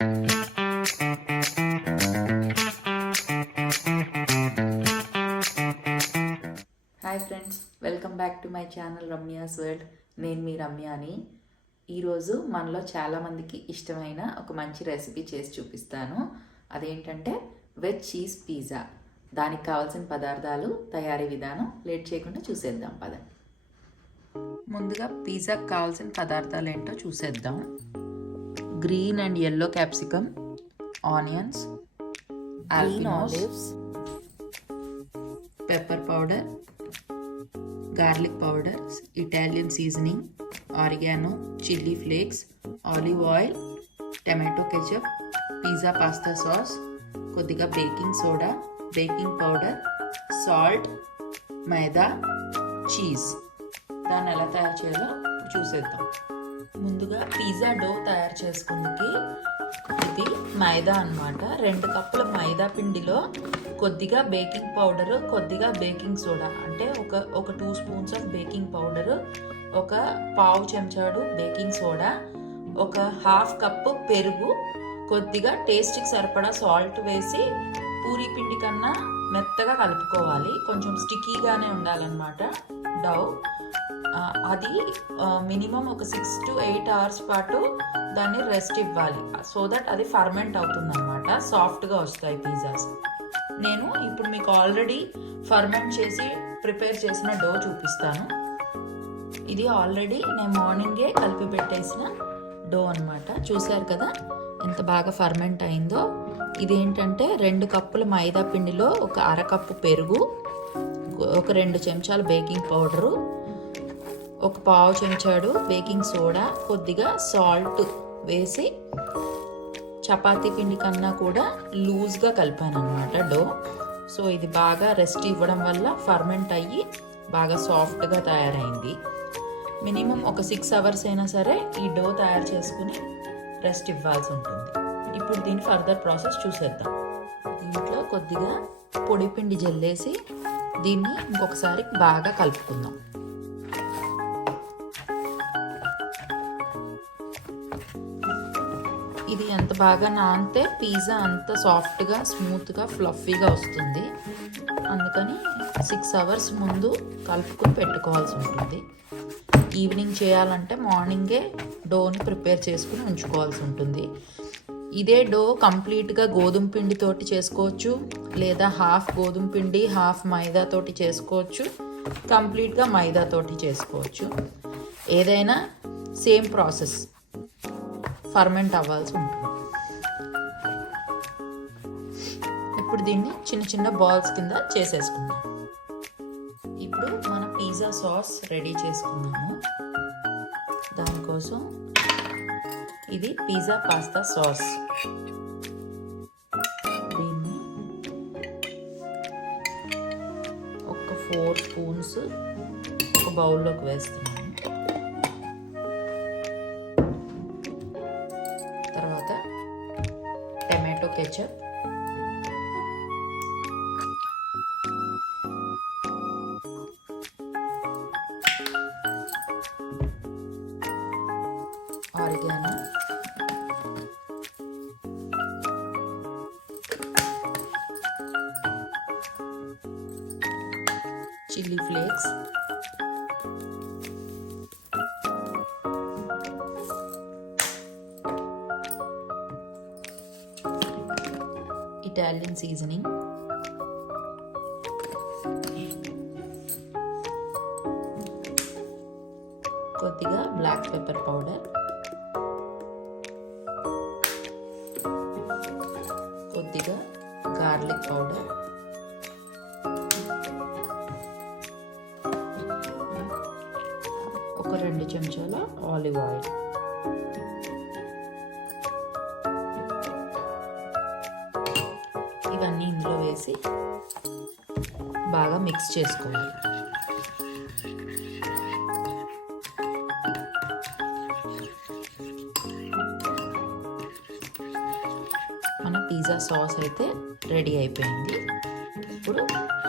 Hi friends, welcome back to my channel Ramya's world. నేను మీ రమ్యాని. ఈరోజు మనలో చాలామందికి ఇష్టమైన ఒక మంచి రెసిపీ చేసి చూపిస్తాను. అదేంటంటే వెజ్ చీజ్ పిజ్జా. దానికి కావాల్సిన పదార్థాలు, తయారీ విధానం లేట్ చేయకుండా చూసేద్దాం పదండి. ముందుగా పిజ్జాకి కావాల్సిన పదార్థాలు ఏంటో చూసేద్దాం. Green and yellow capsicum, onions, olives, pepper powder, garlic powder, Italian seasoning, oregano, chili flakes, olive oil, tomato ketchup, pizza pasta sauce, కొద్దిగా baking soda, baking powder, salt, మైదా, చీజ్. దాన్ని ఎలా తయారు చేయాలో చూసేద్దాం. ముందుగా పిజ్జా డో తయారు చేసుకుందుకి ఇది మైదా అన్నమాట. 2 కప్పుల మైదా పిండిలో కొద్దిగా బేకింగ్ పౌడర్, కొద్దిగా బేకింగ్ సోడా, అంటే ఒక 2 స్పూన్స్ ఆఫ్ బేకింగ్ పౌడర్, ఒక పావు చెంచాడు బేకింగ్ సోడా, ఒక హాఫ్ కప్పు పెరుగు, కొద్దిగా టేస్ట్కి సరిపడా సాల్ట్ వేసి పూరీ పిండి కన్నా మెత్తగా కలుపుకోవాలి. కొంచెం స్టిక్కీగానే ఉండాలన్నమాట డౌ. అది మినిమం ఒక 6 to 8 hours పాటు దాన్ని రెస్ట్ ఇవ్వాలి. సో దట్ అది ఫర్మెంట్ అవుతుంది అనమాట, సాఫ్ట్గా వస్తాయి పిజ్జాస్. నేను ఇప్పుడు మీకు ఆల్రెడీ ఫర్మెంట్ చేసి ప్రిపేర్ చేసిన డో చూపిస్తాను. ఇది ఆల్రెడీ నేను మార్నింగే కలిపి పెట్టేసిన డో అనమాట. చూసారు కదా ఎంత బాగా ఫర్మెంట్ అయిందో. ఇదేంటంటే 2 కప్పుల మైదా పిండిలో ఒక అరకప్పు పెరుగు, ఒక 2 చెంచాలు బేకింగ్ పౌడరు, ఒక పావు చెంచాడు బేకింగ్ సోడా, కొద్దిగా సాల్ట్ వేసి చపాతీ పిండి కన్నా కూడా లూజ్గా కలిపాను అనమాట డో. సో ఇది బాగా రెస్ట్ ఇవ్వడం వల్ల ఫర్మెంట్ అయ్యి బాగా సాఫ్ట్గా తయారైంది. మినిమం ఒక 6 hours అయినా సరే ఈ డో తయారు చేసుకుని రెస్ట్ ఇవ్వాల్సి ఉంటుంది. ఇప్పుడు దీని ఫర్దర్ ప్రాసెస్ చూసేద్దాం. దీంట్లో కొద్దిగా పొడి పిండి జల్లేసి దీన్ని ఇంకొకసారి బాగా కలుపుకుందాం. ఇది ఎంత బాగా నానితే పిజ్జా అంత సాఫ్ట్గా, స్మూత్గా, ఫ్లఫీగా వస్తుంది. అందుకని 6 hours ముందు కలుపుకొని పెట్టుకోవాల్సి ఉంటుంది. ఈవినింగ్ చేయాలంటే మార్నింగే డోని ప్రిపేర్ చేసుకుని ఉంచుకోవాల్సి ఉంటుంది. ఇదే డో కంప్లీట్గా గోధుమ పిండితోటి చేసుకోవచ్చు, లేదా హాఫ్ గోధుమ పిండి హాఫ్ మైదాతోటి చేసుకోవచ్చు, కంప్లీట్గా మైదాతోటి చేసుకోవచ్చు. ఏదైనా సేమ్ ప్రాసెస్, ఫర్మెంట్ అవ్వాల్సి ఉంటుంది. ఇప్పుడు దీన్ని చిన్న చిన్న బాల్స్ కింద చేసేసుకుందాం. ఇప్పుడు మన పిజ్జా సాస్ రెడీ చేసుకుందాము. దానికోసం ఇది పిజ్జా పాస్తా సాస్. దీన్ని ఒక 4 spoons ఒక బౌల్లోకి వేస్తున్నాను. తర్వాత tomato ketchup, oregano, chilli flakes, Italian seasoning, కొద్దిగా బ్లాక్ పెప్పర్ పౌడర్, కొద్దిగా గార్లిక్ పౌడర్, ఒక 2 చెంచాల ఆలివ్ ఆయిల్. ఇవన్నీ ఇందులో వేసి బాగా మిక్స్ చేసుకోవాలి. మన పిజ్జా సాస్ అయితే రెడీ అయిపోయింది. ఇప్పుడు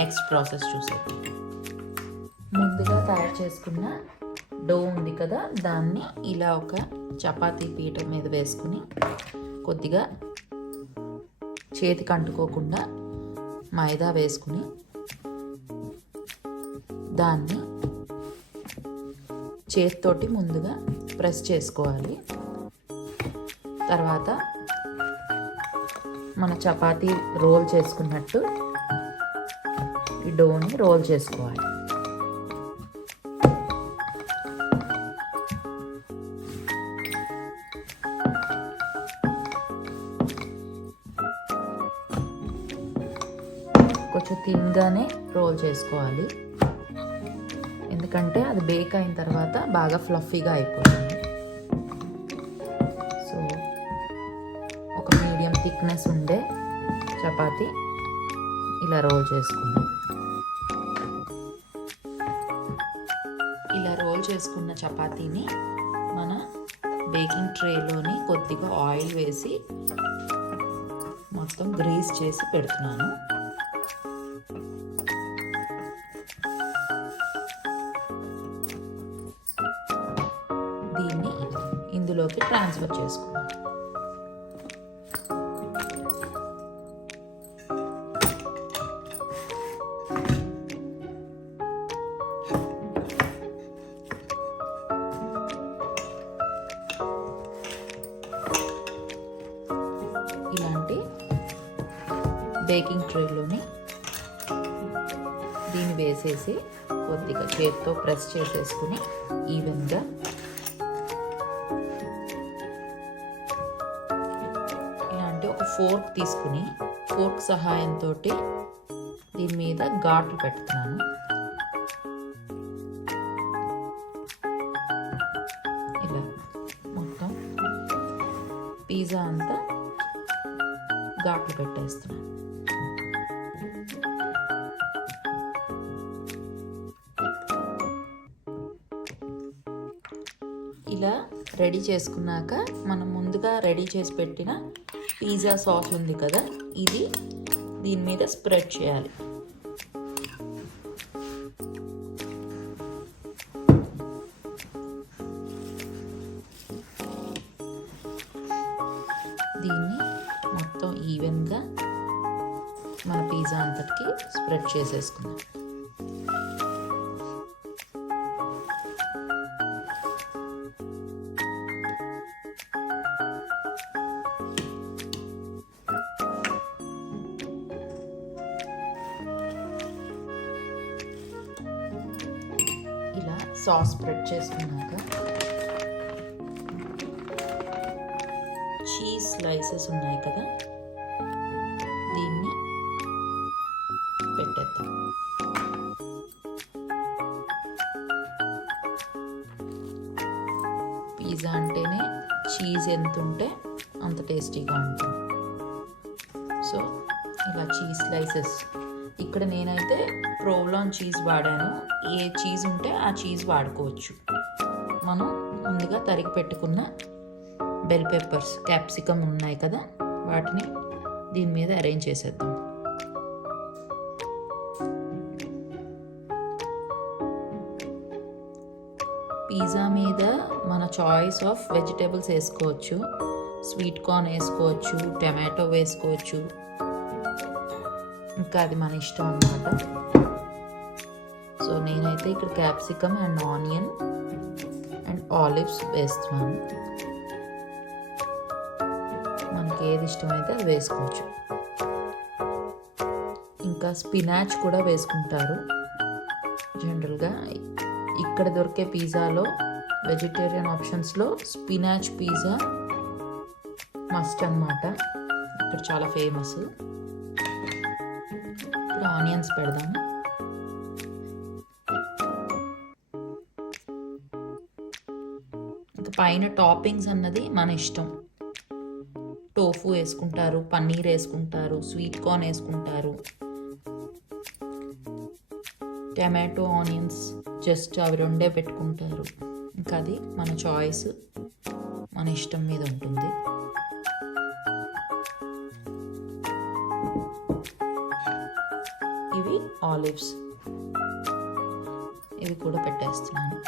నెక్స్ట్ ప్రాసెస్ చూసేద్దాం. ముందుగా తయారు చేసుకున్న డో ఉంది కదా, దాన్ని ఇలా ఒక చపాతీ పీట మీద వేసుకుని కొద్దిగా చేతికి అంటుకోకుండా మైదా వేసుకుని దాన్ని చేతితోటి ముందుగా ప్రెస్ చేసుకోవాలి. తర్వాత మన చపాతీ రోల్ చేసుకున్నట్టు ఈ డోని రోల్ చేసుకోవాలి. కొంచెం థిన్గానే రోల్ చేసుకోవాలి, ఎందుకంటే అది బేక్ అయిన తర్వాత బాగా ఫ్లఫీగా అయిపోతుంది. సో ఒక మీడియం థిక్నెస్ ఉండే చపాతీ ఇలా రోల్ చేసుకుందాం. ఇలా రోల్ చేసుకున్న చపాతీని మన బేకింగ్ ట్రేలోని కొద్దిగా ఆయిల్ వేసి మొత్తం గ్రీస్ చేసి పెడుతున్నాను. దీన్ని ఇందులోకి ట్రాన్స్ఫర్ చేసుకున్నాను. ఇలాంటి బేకింగ్ ట్రేలోని దీన్ని వేసేసి కొద్దిగా చేతితో ప్రెస్ చేసేసుకుని ఈవెన్గా ఇలాంటి ఒక ఫోర్క్ తీసుకుని ఫోర్క్ సహాయంతో దీని మీద ఘాట్లు పెడుతున్నాను. ఇలా మొత్తం పిజ్జా అంతా ఘాట్లు పెట్టేస్తున్నాను. ఇలా రెడీ చేసుకున్నాక మనం ముందుగా రెడీ చేసి పెట్టిన పిజ్జా సాస్ ఉంది కదా, ఇది దీని మీద స్ప్రెడ్ చేయాలి. దీన్ని మొత్తం ఈవెన్గా మన పిజ్జా అంతటికి స్ప్రెడ్ చేసేసుకుందాం. ఇలా సాస్ స్ప్రెడ్ చేసుకున్నాక చీజ్ స్లైసెస్ ఉన్నాయి కదా, దీన్ని పెట్టేద్దాం. పిజ్జా అంటేనే చీజ్ ఎంత ఉంటే అంత టేస్టీగా ఉంటుంది. సో ఇలా చీజ్ స్లైసెస్, ఇక్కడ నేనైతే ప్రోవ్లాన్ చీజ్ వాడాను. ఏ చీజ్ ఉంటే ఆ చీజ్ వాడుకోవచ్చు. మనం ముందుగా తరిగి పెట్టుకున్న బెల్ పెప్పర్స్, క్యాప్సికమ్ ఉన్నాయి కదా, వాటిని దీని మీద అరేంజ్ చేసేద్దాం. పిజ్జా మీద మన చాయిస్ ఆఫ్ వెజిటేబుల్స్ వేసుకోవచ్చు. స్వీట్ కార్న్ వేసుకోవచ్చు, టమాటో వేసుకోవచ్చు, ఇంకా అది మన ఇష్టం అన్నమాట. సో నేనైతే ఇక్కడ capsicum and onion and olives వేస్తున్నాను. మనకి ఏది ఇష్టమైతే అది వేసుకోవచ్చు. ఇంకా స్పినాచ్ కూడా వేసుకుంటారు జనరల్గా. ఇక్కడ దొరికే పిజ్జాలో వెజిటేరియన్ ఆప్షన్స్లో స్పినాచ్ పిజ్జా మస్ట్ అన్నమాట. ఇక్కడ చాలా ఫేమస్. ఇప్పుడు ఆనియన్స్ పెడదాము. ఇంకా పైన టాపింగ్స్ అన్నది మన ఇష్టం. టోఫు వేసుకుంటారు, పన్నీర్ వేసుకుంటారు, స్వీట్ కార్న్ వేసుకుంటారు, టమాటో ఆనియన్స్ జస్ట్ అవి రెండే పెట్టుకుంటారు. ఇంకా అది మన చాయిస్, మన ఇష్టం మీద ఉంటుంది. ఇవి ఆలివ్స్, ఇవి కూడా పెట్టేస్తున్నాను.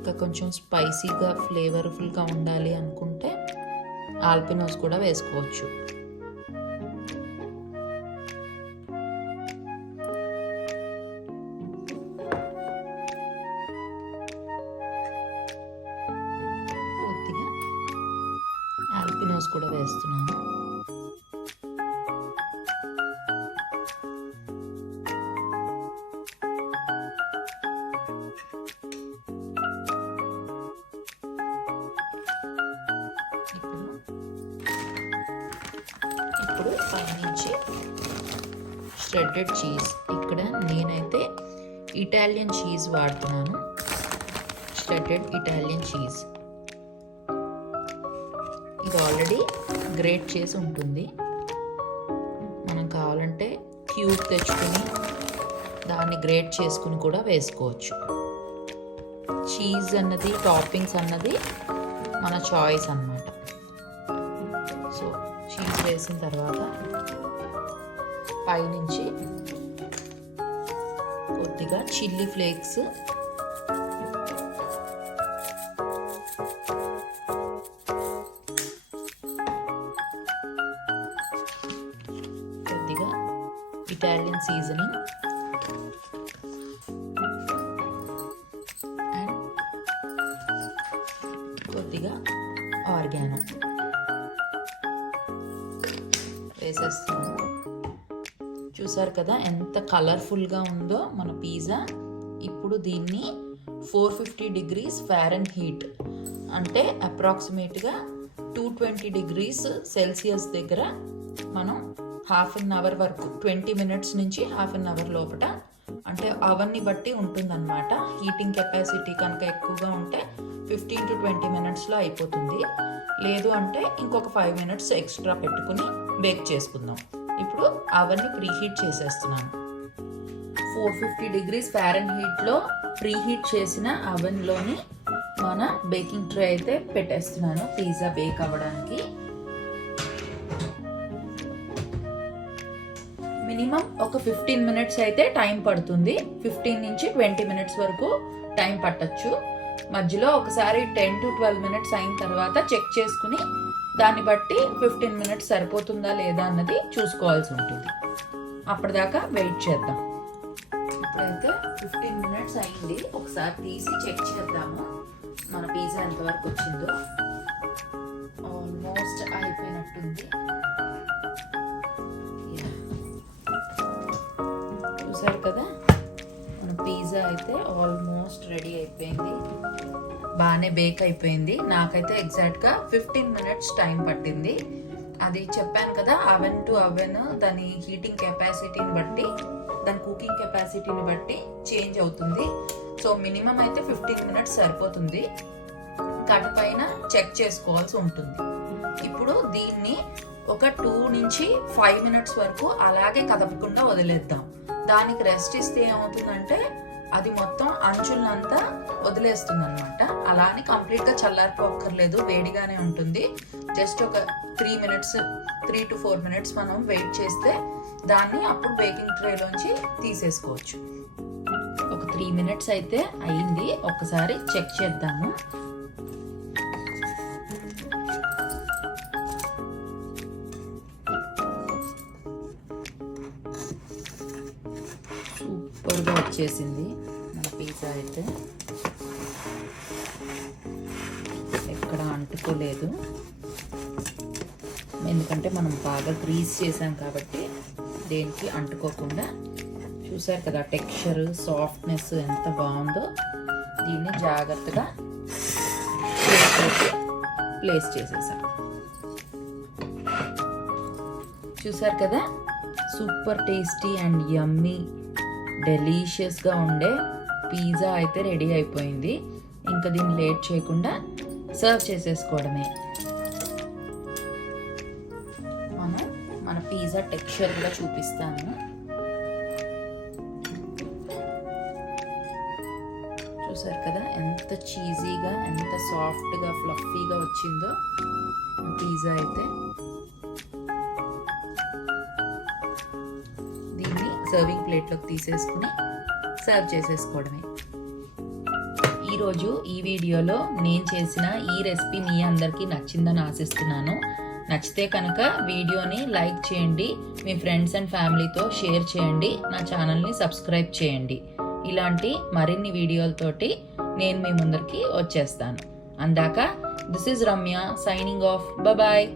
ఇంకా కొంచెం స్పైసీగా ఫ్లేవర్ఫుల్గా ఉండాలి అనుకుంటే ఆల్పినోస్ కూడా వేసుకోవచ్చు. కొద్దిగా ఆల్పినోస్ కూడా వేస్తున్నాను. ఇప్పుడు పైనుంచి ష్రెడెడ్ చీజ్, ఇక్కడ నేనైతే ఇటాలియన్ చీజ్ వాడుతున్నాను. ష్రెడెడ్ ఇటాలియన్ చీజ్ ఇది ఆల్రెడీ గ్రేట్ చేసి ఉంటుంది. మనం కావాలంటే క్యూబ్ తెచ్చుకొని దాన్ని గ్రేట్ చేసుకుని కూడా వేసుకోవచ్చు. చీజ్ అన్నది, టాపింగ్స్ అన్నది మన చాయిస్ అన్నమాట. సో చీజ్ వేసిన తర్వాత పైనుంచి కొద్దిగా చిల్లీ ఫ్లేక్స్, కొద్దిగా ఇటాలియన్ సీజనింగ్ అండ్ కొద్దిగా ఆర్గానో వేసేస్తాము. చూసారు కదా ఎంత కలర్ఫుల్గా ఉందో మన పిజ్జా. ఇప్పుడు దీన్ని 450 degrees ఫారెన్హీట్ అంటే అప్రాక్సిమేట్గా 220 degrees సెల్సియస్ దగ్గర మనం హాఫ్ అన్ అవర్ వరకు, 20 minutes నుంచి హాఫ్ అన్ అవర్ లోపల, అంటే అవన్నీ బట్టి ఉంటుందన్నమాట. హీటింగ్ కెపాసిటీ కనుక ఎక్కువగా ఉంటే 15 to 20 minutesలో అయిపోతుంది. లేదు అంటే ఇంకొక 5 minutes ఎక్స్ట్రా పెట్టుకుని బేక్ చేసుకుందాం. ఇప్పుడు అవన్నీ ప్రీహీట్ చేసేస్తున్నాను. 450 degrees ఫారెన్హీట్లో ప్రీహీట్ చేసిన అవెన్లోని మన బేకింగ్ ట్రే అయితే పెట్టేస్తున్నాను పిజ్జా బేక్ అవ్వడానికి. మినిమం ఒక 15 minutes అయితే టైం పడుతుంది. 15 నుంచి 20 minutes వరకు టైం పట్టచ్చు. మధ్యలో ఒకసారి 10 to 12 minutes అయిన తర్వాత చెక్ చేసుకుని దాన్ని బట్టి 15 minutes సరిపోతుందా లేదా అన్నది చూసుకోవాల్సి ఉంటుంది. అప్పటిదాకా వెయిట్ చేద్దాం. ఇప్పుడైతే 15 minutes అయింది. ఒకసారి తీసి చెక్ చేద్దాము మన పిజ్జా ఎంతవరకు వచ్చిందో. ఆల్మోస్ట్ అయిపోయినట్టుంది. చూసారు కదా, మన పిజ్జా అయితే ఆల్మోస్ట్ రెడీ అయిపోయింది. బాగానే బేక్ అయిపోయింది. నాకైతే ఎగ్జాక్ట్గా 15 minutes టైం పట్టింది. అది చెప్పాను కదా, అవెన్ టు అవెన్ దాని హీటింగ్ కెపాసిటీని బట్టి, దాని కుకింగ్ కెపాసిటీని బట్టి చేంజ్ అవుతుంది. సో మినిమం అయితే 15 minutes సరిపోతుంది. కటపైన చెక్ చేసుకోవాల్సి ఉంటుంది. ఇప్పుడు దీన్ని ఒక 2 నుంచి 5 minutes వరకు అలాగే కదపకుండా వదిలేద్దాం. దానికి రెస్ట్ ఇస్తే ఏమవుతుందంటే అది మొత్తం అంచులంతా వదిలేస్తుంది అనమాట. అలా అని కంప్లీట్గా చల్లారిపోక్కర్లేదు, వేడిగానే ఉంటుంది. జస్ట్ ఒక 3 to 4 minutes మనం వెయిట్ చేస్తే దాన్ని అప్పుడు బేకింగ్ ట్రేలోంచి తీసేసుకోవచ్చు. ఒక 3 minutes అయితే అయింది. ఒక్కసారి చెక్ చేద్దాము. సూపర్గా వచ్చేసింది మన పిజ్జా అయితే. ఎక్కడ అంటుకోలేదు, ఎందుకంటే మనం బాగా గ్రీస్ చేసాం కాబట్టి దేనికి అంటుకోకుండా. చూసారు కదా టెక్స్చర్, సాఫ్ట్నెస్ ఎంత బాగుందో. దీన్ని జాగ్రత్తగా ప్లేస్ చేసేసాం. చూసారు కదా, సూపర్ టేస్టీ అండ్ యమ్మీ డెలీషియస్గా ఉండే పిజ్జా అయితే రెడీ అయిపోయింది. ఇంకా దీన్ని లేట్ చేయకుండా సర్వ్ చేసేసుకోవడమే. మన పిజ్జా టెక్స్చర్ కూడా చూపిస్తాను. చూసారు కదా ఎంత చీజీగా, ఎంత సాఫ్ట్గా, ఫ్లఫీగా వచ్చిందో పిజ్జా అయితే. దీన్ని సర్వింగ్ ప్లేట్లోకి తీసేసుకుని సర్వ్ చేసేసుకోవడమే. ఈ ఈరోజు ఈ వీడియోలో నేను చేసిన ఈ రెసిపీ మీ అందరికీ నచ్చిందని ఆశిస్తున్నాను. నచ్చితే కనుక వీడియోని లైక్ చేయండి, మీ ఫ్రెండ్స్ అండ్ ఫ్యామిలీతో షేర్ చేయండి, నా ఛానల్ని సబ్స్క్రైబ్ చేయండి. ఇలాంటి మరిన్ని వీడియోలతోటి నేను మీ ముందరికి వచ్చేస్తాను. అందాక this is Ramya signing off. Bye.